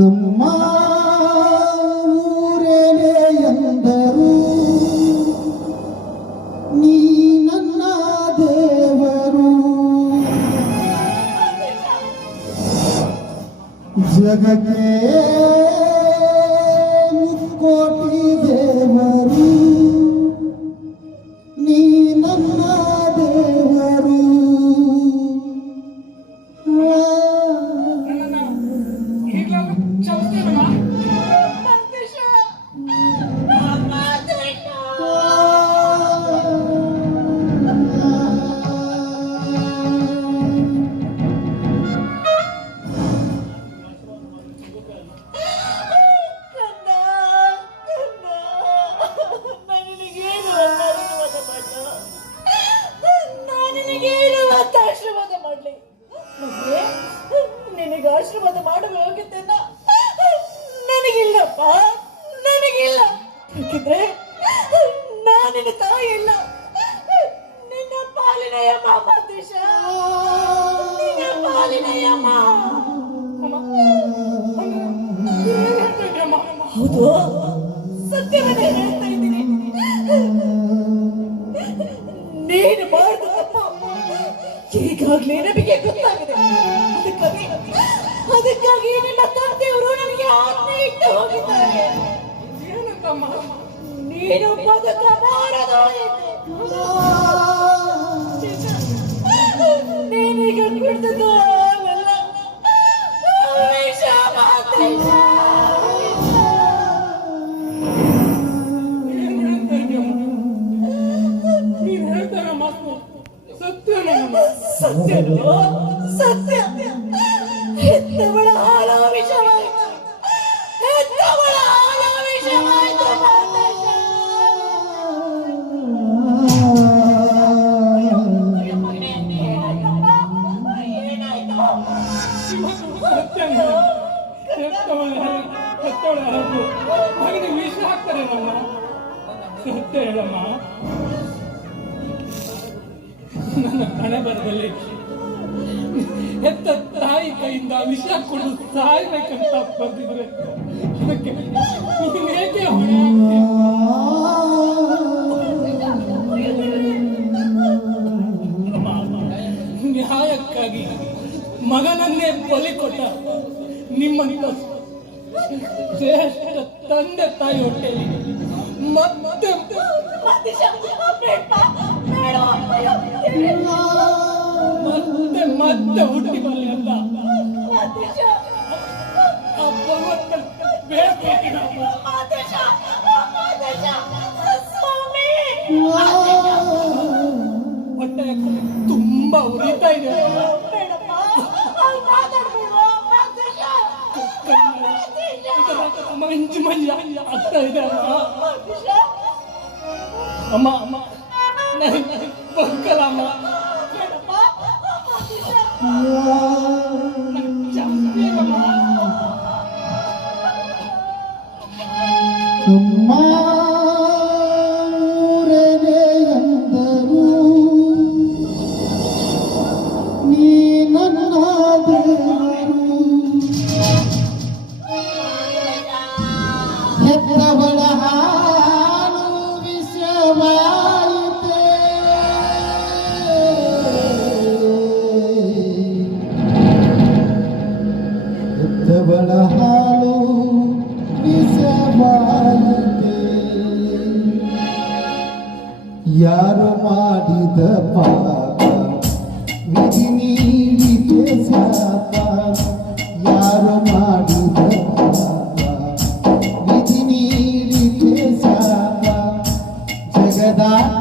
ನಮ್ಮ ಊರಲೆ ಎಂದರು. ನೀ ನನ್ನ ದೇವರು. ಜಗಕ್ಕೆ ಕ್ಷಮಿಸ್ತೀರಲ್ಲ? ಆಶೀರ್ವಾದ ಮಾಡಲಿ? ನಿನಗೆ? ಆಶೀರ್ವಾದ ಮಾಡುವ ಯಾಕಿದ್ರೆ ನಾನು ತಾಯಿ ಇಲ್ಲ ನಿನ್ನ ಪಾಲಿನಯ್ಯಮ್ಮ ಮಾತೇಶ ನಿನ್ನ ಪಾಲಿನಯ್ಯಮ್ಮ ಹೌದು. ಸತ್ಯವನ್ನೇ ಹೇಳ್ತಾ ಇದ್ದೀನಿ. ನೀನು ಮಾಡಿದ ತಪ್ಪು ಈಗಾಗ್ಲೇ ನಮಗೆ ಗೊತ್ತಾಗಿದೆ. ಅದಕ್ಕಾಗಿ ಅದಕ್ಕಾಗಿ ನಿಮ್ಮ ತಂದೆಯವರು ನನಗೆ ಆಜ್ಞೆ ಇಟ್ಟು ಹೋಗಿದ್ದಾರೆ? ನೀನು ಬದುಕಬಾರದು. ನೀನೀಗ ಕುಡಿದದ್ದು ಅವೆಲ್ಲ ವಿಷ ಮಾತ್ರ ವಿಷ. ಏನ್ ಹೇಳ್ತಾ ವಿಷ ಹಾಕ್ತಾರೆ ನಮ್ಮ ಸತ್ಯ ಹೇಳಮ್ಮ ನನ್ನ ಹೆತ್ತ ತಾಯಿ ಕೈಯಿಂದ ವಿಷ ಕೊಡು ಸಾಯ್ಬೇಕಂತ ಬಂದಿದ್ರೆ ಅದಕ್ಕೆ ನೀನ್ ಹೊಣೆ ನ್ಯಾಯಕ್ಕಾಗಿ ಮಗನನ್ನೇ ಬಲಿ ಕೊಟ್ಟ ನಿಮ್ಮಂತ ಶ್ರೇಷ್ಠ ತಂದೆ ತಾಯಿ ಹೊಟ್ಟೆಯಲ್ಲಿ. ಮತ್ತೆ ಮತ್ತೆ ಮತ್ತೆ ಹುಟ್ಟಿ ಬರಲಿ ಅಂತ. ಆ ಭಗವಂತ ಹೊಟ್ಟೆ ತುಂಬಾ ಉರಿತಾ ಇದೆ. మంచి మళ్ళీ అత్తయ్య అమ్మ అమ్మ బొక్కలమ్మ అమ్మా నీ నన్ను ಯಾರು ಮಾಡಿದ ಪಾಪ? ವಿಧಿ ನೀಡಿದೆ ಸಾಪ